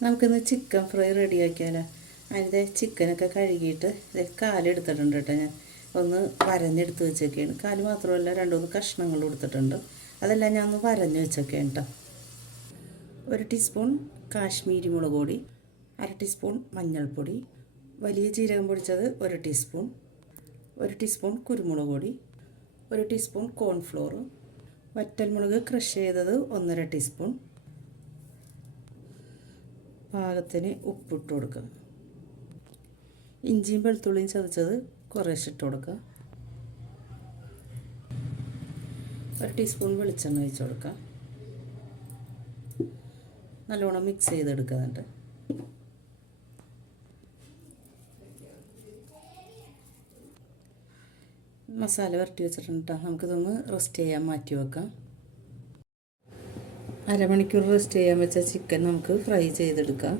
നമുക്കിന്ന് chicken fry റെഡിയാക്കിയാലോ അതിന്റെ ചിക്കനൊക്കെ കഴുകിയിട്ട് കാലെടുത്തിട്ടുണ്ട് കേട്ടോ ഞാൻ. ഒന്ന് വരഞ്ഞെടുത്ത് വെച്ചൊക്കെയാണ് കാൽ മാത്രമല്ല രണ്ട് മൂന്ന് കഷ്ണങ്ങൾ കൊടുത്തിട്ടുണ്ട്. അതെല്ലാം ഞാൻ ഒന്ന് വരഞ്ഞ് വെച്ചൊക്കെയാണ് കേട്ടോ. ഒരു ടീസ്പൂൺ കാശ്മീരി മുളക് പൊടി അര ടീസ്പൂൺ മഞ്ഞൾപ്പൊടി വലിയ ജീരകം പൊടിച്ചത് ഒരു ടീസ്പൂൺ ഒരു ടീസ്പൂൺ കുരുമുളക് പൊടി ഒരു ടീസ്പൂൺ കോൺഫ്ലോർ വറ്റൽമുളക് ക്രഷ് ചെയ്തത് ഒന്നര ടീസ്പൂൺ പാകത്തിന് ഉപ്പിട്ട് കൊടുക്കുക. ഇഞ്ചിയും വെളുത്തുള്ളിയും ചതച്ചത് കുറേശ്ശെ ഇട്ട് കൊടുക്കുക. ഒരു ടീസ്പൂൺ വെളിച്ചെണ്ണ ഒഴിച്ച് കൊടുക്കുക. നല്ലോണം മിക്സ് ചെയ്തെടുക്കുക എന്നിട്ട്. മസാല വരട്ടി വെച്ചിട്ടുണ്ട് കേട്ടോ. നമുക്കിതൊന്ന് റെസ്റ്റ് ചെയ്യാൻ മാറ്റി വെക്കാം. അരമണിക്കൂർ റെസ്റ്റ് ചെയ്യാൻ വെച്ച ചിക്കൻ നമുക്ക് ഫ്രൈ ചെയ്തെടുക്കാം.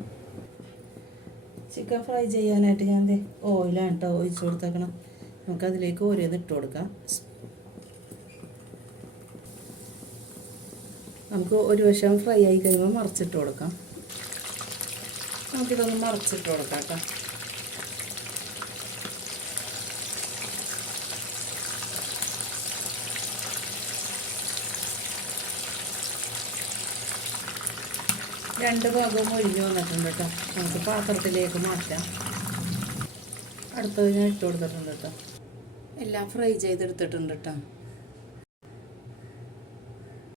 ചിക്കൻ ഫ്രൈ ചെയ്യാനായിട്ട് ഞാൻ ഓയിലാണ് കേട്ടോ ഒഴിച്ച് കൊടുത്തേക്കണം. നമുക്കതിലേക്ക് ഓരോന്ന് ഇട്ട് കൊടുക്കാം. നമുക്ക് ഒരു വശം ഫ്രൈ ആയി കഴിയുമ്പോൾ മറിച്ചിട്ട് കൊടുക്കാം. നമുക്കിതൊന്ന് മറിച്ചിട്ട് കൊടുക്കാം കേട്ടോ രണ്ട് ഭാഗവും ഒഴിഞ്ഞു വന്നിട്ടുണ്ട് കേട്ടോ. നമുക്ക് പാത്രത്തിലേക്ക് മാറ്റാം. അടുത്തത് ഞാൻ ഇട്ട് കൊടുത്തിട്ടുണ്ട് കേട്ടോ. എല്ലാം ഫ്രൈ ചെയ്തെടുത്തിട്ടുണ്ട് കേട്ടോ.